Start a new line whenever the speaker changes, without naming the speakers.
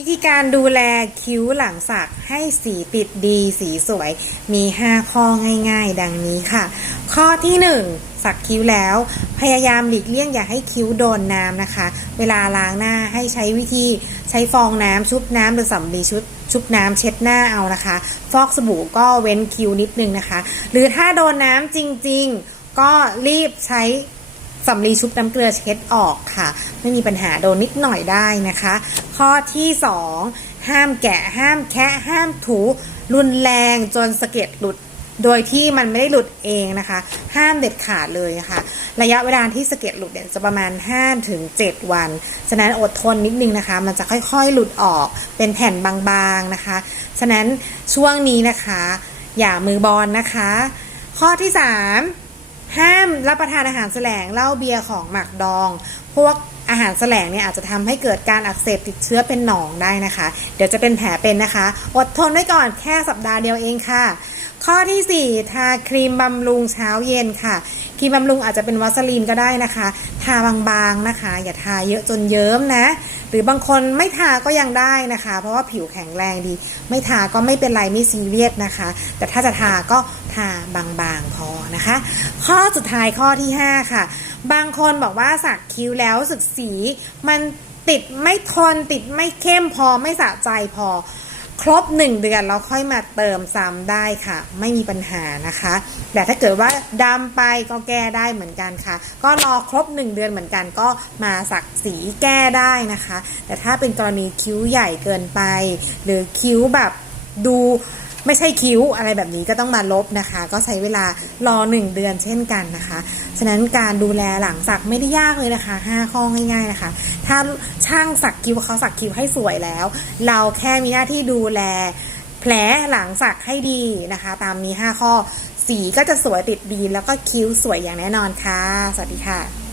วิธีการดูแลคิ้วหลังสักให้สีติดดีสีสวยมี 5 ข้อง่ายๆ ดังนี้ค่ะ ข้อที่ 1 สักคิ้วแล้ว พยายามหลีกเลี่ยงอย่าให้คิ้วโดนน้ำนะคะ เวลาล้างหน้าให้ใช้วิธีใช้ฟองน้ำชุบน้ำหรือสำลีชุบชุบน้ำเช็ดหน้าเอานะคะ ฟอกสบู่ก็เว้นคิ้วนิดนึงนะคะ หรือถ้าโดนน้ำจริง ๆ ก็รีบใช้ สำลีชุบน้ำเกลือเช็ดออกค่ะ ไม่มีปัญหาโดนนิดหน่อยได้นะคะ ข้อที่ 2 ห้ามแกะห้ามแคะห้ามถู รุนแรงจนสะเก็ดหลุดโดยที่มันไม่ได้หลุดเองนะคะ ห้ามเด็ดขาดเลยนะคะระยะเวลาที่สะเก็ดหลุดเนี่ยจะประมาณ5ถึง7วัน ฉะนั้นอดทนนิดนึงนะคะ มันจะค่อยๆหลุดออกเป็นแผ่นบางๆนะคะ ฉะนั้นช่วงนี้นะคะ อย่ามือบอลนะคะ ข้อที่ 3 ห้ามรับประทานอาหารแสลงเหล้าเบียร์ของหมักดอง พวก อาหารแสลงเนี่ยอาจจะทำให้เกิดการอักเสบติดเชื้อเป็นหนองได้นะคะ เดี๋ยวจะเป็นแผลเป็นนะคะ อดทนไว้ก่อนแค่สัปดาห์เดียวเองค่ะ ข้อทีสี่ 4 ทาครีมบำรุงเช้าเย็นค่ะครีมบำรุงอาจจะเป็นวัสลีนก็ได้นะคะ ทาบางๆนะคะ อย่าทาเยอะจนเยิ้มนะ หรือบางคนไม่ทาก็ยังได้นะคะ เพราะว่าผิวแข็งแรงดี ไม่ทาก็ไม่เป็นไรไม่ซีเรียสนะคะ แต่ถ้าจะทาก็ทาบางๆพอนะคะ ข้อสุดท้ายข้อที่ 5 ค่ะ บางคนบอกว่าสักคิ้วแล้วสึกสี มันติดไม่ทนติดไม่เข้มพอไม่สะใจพอ ครบ1เดือนเราค่อยมาเติมซ้ำได้ค่ะ ไม่มีปัญหานะคะ แต่ถ้าเกิดว่าดำไปก็แก้ได้เหมือนกันค่ะ ก็รอครบ1เดือนเหมือนกันก็มาสักสีแก้ได้นะคะ แต่ถ้าเป็นกรณีคิ้วใหญ่เกินไป หรือคิ้วแบบดู ไม่ใช่คิ้วอะไรแบบนี้ก็ต้องมาลบนะคะ ก็ใช้เวลารอ 1 เดือนเช่นกันนะคะ ฉะนั้นการดูแลหลังสักไม่ได้ยากเลยนะคะ 5 ข้อง่าย ๆนะคะ ถ้าช่างสักคิ้วเขาสักคิ้วให้สวยแล้ว เราแค่มีหน้าที่ดูแลแผลหลังสักให้ดีนะคะ ตามนี้ 5 ข้อสีก็จะสวยติดดีแล้วก็คิ้วสวยอย่างแน่นอนค่ะ สวัสดีค่ะ